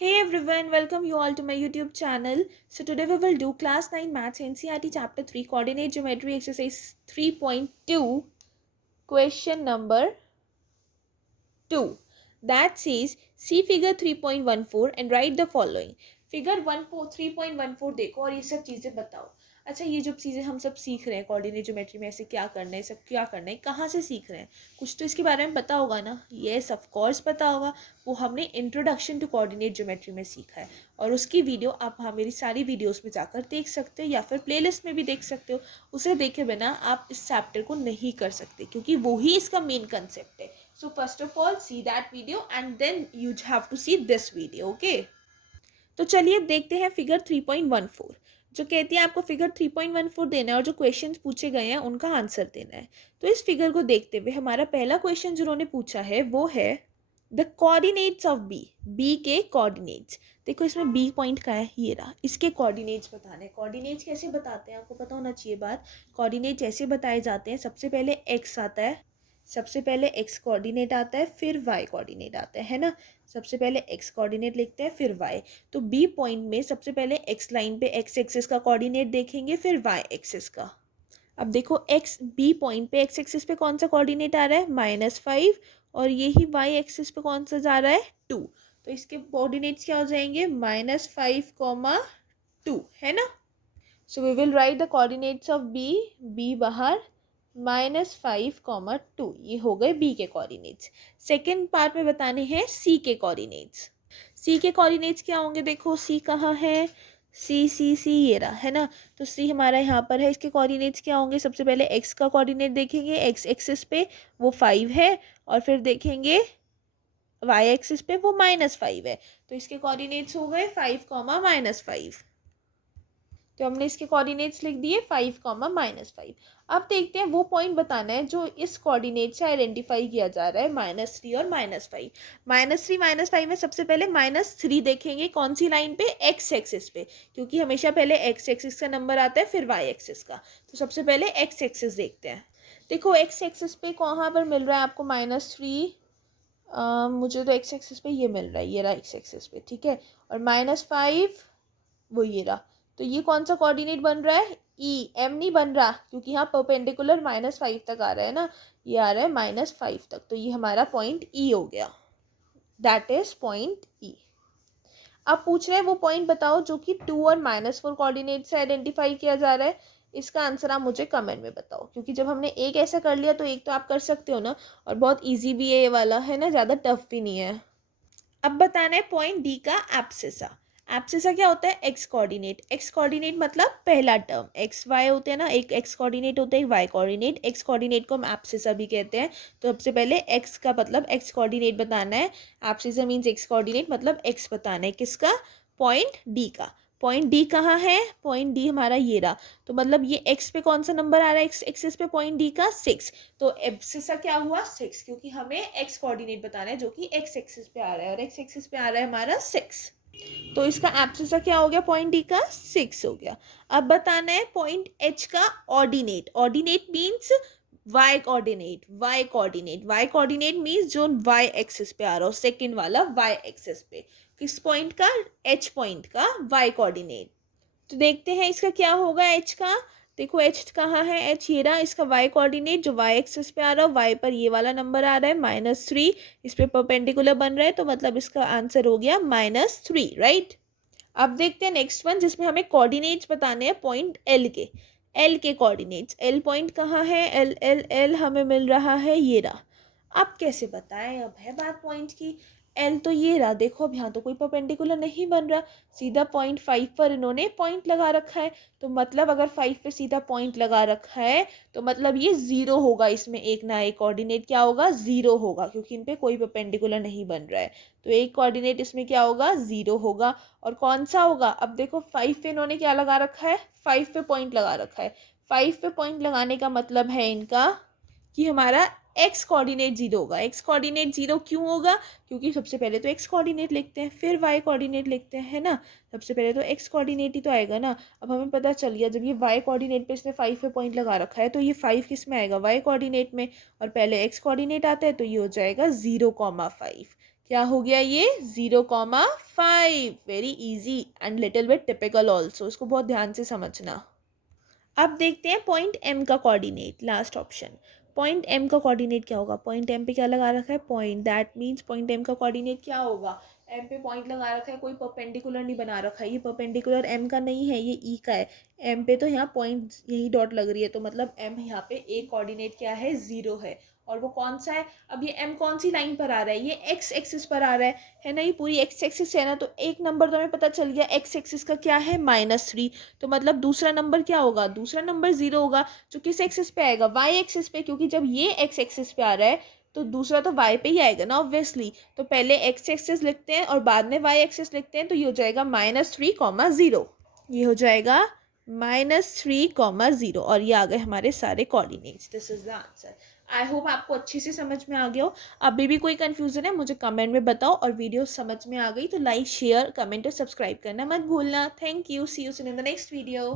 Hey everyone, welcome you all to my YouTube channel. So today we will do class 9 maths NCERT chapter 3 coordinate geometry exercise 3.2 question number 2. That says see figure 3.14 and write the following. Figure 3.14 देखो और ये सब चीज़ें बताओ. अच्छा, ये जो चीज़ें हम सब सीख रहे हैं कोऑर्डिनेट ज्योमेट्री में ऐसे क्या करना है, सब क्या करना है, कहाँ से सीख रहे हैं, कुछ तो इसके बारे में पता होगा ना. येस ऑफ कोर्स पता होगा. वो हमने इंट्रोडक्शन टू कोऑर्डिनेट ज्योमेट्री में सीखा है और उसकी वीडियो आप मेरी सारी वीडियोस में जाकर देख सकते हो या फिर प्लेलिस्ट में भी देख सकते हो. उसे देखे बिना आप इस चैप्टर को नहीं कर सकते क्योंकि वो ही इसका मेन कंसेप्ट है. So first of all see that video and then you have to see this video. Okay, तो चलिए देखते हैं फिगर 3.14 जो कहती है आपको फिगर 3.14 देना है और जो क्वेश्चंस पूछे गए हैं उनका आंसर देना है. तो इस फिगर को देखते हुए हमारा पहला क्वेश्चन जिन्होंने पूछा है वो है द कोऑर्डिनेट्स ऑफ बी के कोऑर्डिनेट्स. देखो इसमें बी पॉइंट का है, ये रहा, इसके कोऑर्डिनेट्स बताने. कोऑर्डिनेट्स कैसे बताते हैं आपको पता होना चाहिए बात. कोऑर्डिनेट्स ऐसे बताए जाते हैं, सबसे पहले एक्स आता है, सबसे पहले एक्स कोऑर्डिनेट आता है, फिर वाई कोऑर्डिनेट आता है ना. सबसे पहले एक्स कोऑर्डिनेट लिखते हैं फिर वाई. तो बी पॉइंट में सबसे पहले एक्स लाइन पे एक्स एक्सिस का कोऑर्डिनेट देखेंगे, फिर वाई एक्सिस का. अब देखो एक्स बी पॉइंट पे एक्स एक्सिस पे कौन सा कोऑर्डिनेट आ रहा है, -5, और यही वाई एक्सिस पे कौन सा जा रहा है, 2. तो इसके कोऑर्डिनेट्स क्या हो जाएंगे, -5, 2 है ना. So we will write the coordinates of B बाहर, -5, 2. ये हो गए बी के कोऑर्डिनेट्स. सेकेंड पार्ट में बताने हैं सी के कोऑर्डिनेट्स. सी के कोऑर्डिनेट्स क्या होंगे, देखो सी कहाँ है, सी ये रहा है ना. तो सी हमारा यहाँ पर है. इसके कोऑर्डिनेट्स क्या होंगे, सबसे पहले एक्स का कोऑर्डिनेट देखेंगे, एक्स एक्सिस पे वो 5 है, और फिर देखेंगे वाई एक्सिस पे वो -5 है. तो इसके कोऑर्डिनेट्स हो गए 5, -5. तो हमने इसके कोऑर्डिनेट्स लिख दिए 5, -5. अब देखते हैं वो पॉइंट बताना है जो इस कोऑर्डिनेट से आइडेंटिफाई किया जा रहा है, -3 और -5. -3 -5 में सबसे पहले -3 देखेंगे कौन सी लाइन पे, एक्स एक्सिस पे, क्योंकि हमेशा पहले एक्स एक्सिस का नंबर आता है फिर वाई एक्सिस का. तो सबसे पहले एक्स एक्सिस देखते हैं. देखो एक्स एक्सिस पे कहाँ पर मिल रहा है आपको -3. मुझे तो एक्स एक्सिस पे ये मिल रहा है, ये रहा एक्स एक्सिस पे, ठीक है. और -5 वो ये रहा. तो ये कौन सा कोऑर्डिनेट बन रहा है, ई. एम नहीं बन रहा क्योंकि यहाँ परपेंडिकुलर -5 तक आ रहा है ना, ये आ रहा है -5 तक. तो ये हमारा पॉइंट ई हो गया, दैट इज पॉइंट ई. अब पूछ रहे हैं वो पॉइंट बताओ जो कि 2 और -4 कोऑर्डिनेट से आइडेंटिफाई किया जा रहा है. इसका आंसर आप मुझे कमेंट में बताओ, क्योंकि जब हमने एक ऐसा कर लिया तो एक तो आप कर सकते हो ना, और बहुत इजी भी है ये वाला, है ना, ज़्यादा टफ भी नहीं है. अब बताना है पॉइंट डी का एब्सिसा. एब्सिसा क्या होता है, एक्स कोऑर्डिनेट. एक्स कोऑर्डिनेट मतलब पहला टर्म, एक्स वाई होते हैं ना, एक एक्स कोऑर्डिनेट होता है, एक वाई कोऑर्डिनेट. एक्स कोऑर्डिनेट को हम एब्सिसा भी कहते हैं. तो सबसे पहले एक्स का मतलब एक्स कोऑर्डिनेट बताना है. एब्सिसा मीन्स एक्स कोऑर्डिनेट मतलब एक्स बताना है, किसका, पॉइंट डी का. पॉइंट डी कहाँ है, पॉइंट डी हमारा ये रहा. तो मतलब ये एक्स पे कौन सा नंबर आ रहा है, एक्स एक्सिस पे पॉइंट डी का 6. तो एब्सिसा क्या हुआ, 6, क्योंकि हमें एक्स कोऑर्डिनेट बताना है जो कि एक्स एक्सिस पे आ रहा है, और एक्स एक्सिस पे आ रहा है हमारा 6. तो इसका एब्सिसा क्या हो गया, पॉइंट डी का 6 हो गया. अब बताना है पॉइंट एच का ordinate. Ordinate means Y coordinate. Y coordinate, Y coordinate means जो वाई एक्सिस पे आ रहा हो, सेकंड वाला वाई एक्सिस पे. किस पॉइंट का, एच पॉइंट का वाई कोऑर्डिनेट. तो देखते हैं इसका क्या होगा एच का. देखो एच कहाँ है, एच ये रहा. इसका वाई कोऑर्डिनेट जो वाई एक्सिस पे आ रहा है, वाई पर ये वाला नंबर आ रहा है -3, इस पे परपेंडिकुलर बन रहा है, तो मतलब इसका आंसर हो गया -3, राइट. अब देखते हैं नेक्स्ट वन जिसमें हमें कोऑर्डिनेट्स बताने हैं पॉइंट एल के. एल के कोऑर्डिनेट्स, एल पॉइंट कहाँ है, एल एल एल हमें मिल रहा है ये रहा. अब कैसे बताएं, अब है बात पॉइंट की. एल तो ये रहा, देखो अब यहाँ तो कोई परपेंडिकुलर नहीं बन रहा, सीधा पॉइंट 5 पर इन्होंने पॉइंट लगा रखा है. तो मतलब अगर 5 पे सीधा पॉइंट लगा रखा है तो मतलब ये 0 होगा, इसमें एक ना एक कोऑर्डिनेट क्या होगा, 0 होगा, क्योंकि इन पे कोई परपेंडिकुलर नहीं बन रहा है. तो एक कोऑर्डिनेट इसमें क्या होगा, 0 होगा. और कौन सा होगा, अब देखो 5 पे इन्होंने क्या लगा रखा है, 5 पे पॉइंट लगा रखा है. 5 पे पॉइंट लगाने का मतलब है इनका कि हमारा एक्स कोऑर्डिनेट 0 होगा. एक्स कोऑर्डिनेट 0 क्यों होगा, क्योंकि सबसे पहले तो एक्स कोऑर्डिनेट लिखते हैं फिर वाई कोऑर्डिनेट लिखते हैं, है ना. सबसे पहले तो एक्स कोऑर्डिनेट ही तो आएगा ना. अब हमें पता चल गया जब ये वाई कोऑर्डिनेट पे इसने 5 पे पॉइंट लगा रखा है तो ये 5 किस में आएगा, वाई कोऑर्डिनेट में, और पहले एक्स कोऑर्डिनेट आता है तो ये हो जाएगा 0,5. क्या हो गया ये 0,5। Very easy and little bit typical also, इसको बहुत ध्यान से समझना। अब देखते हैं पॉइंट एम का coordinate, last option. Point M का कोऑर्डिनेट क्या होगा? पॉइंट एम पे क्या लगा रखा है? Point, that means point M का कोऑर्डिनेट क्या होगा? एम पे पॉइंट लगा रखा है, कोई परपेंडिकुलर नहीं बना रखा है, ये परपेंडिकुलर एम का नहीं है, ये ई का है। एम पे तो यहाँ पॉइंट यही डॉट लग रही है, तो मतलब एम यहाँ पे ए कोऑर्डिनेट क्या है? 0 है। और वो कौन सा है? अब ये एम कौन सी लाइन पर आ रहा है? ये एक्स एक्सिस पर आ रहा है ना, ये पूरी एक्स एक्सिस है ना, तो एक नंबर तो हमें पता चल गया एक्स एक्सिस का क्या है? -3। तो मतलब दूसरा नंबर क्या होगा? दूसरा नंबर 0 होगा, जो किस एक्सिस पे आएगा? वाई एक्सिस पे, क्योंकि जब ये एक्स एक्सिस पे आ रहा है तो दूसरा तो वाई पे ही आएगा ना ऑब्वियसली। तो पहले एक्स एक्सिस लिखते हैं और बाद में वाई एक्सिस लिखते हैं, तो ये हो जाएगा -3,0। ये हो जाएगा -3,0 और ये आ गए हमारे सारे coordinates. This is the answer. I hope आपको अच्छे से समझ में आ गया हो। अभी भी कोई कंफ्यूजन है मुझे कमेंट में बताओ, और वीडियो समझ में आ गई तो लाइक शेयर कमेंट और सब्सक्राइब करना मत भूलना। Thank you, see you soon in the next video.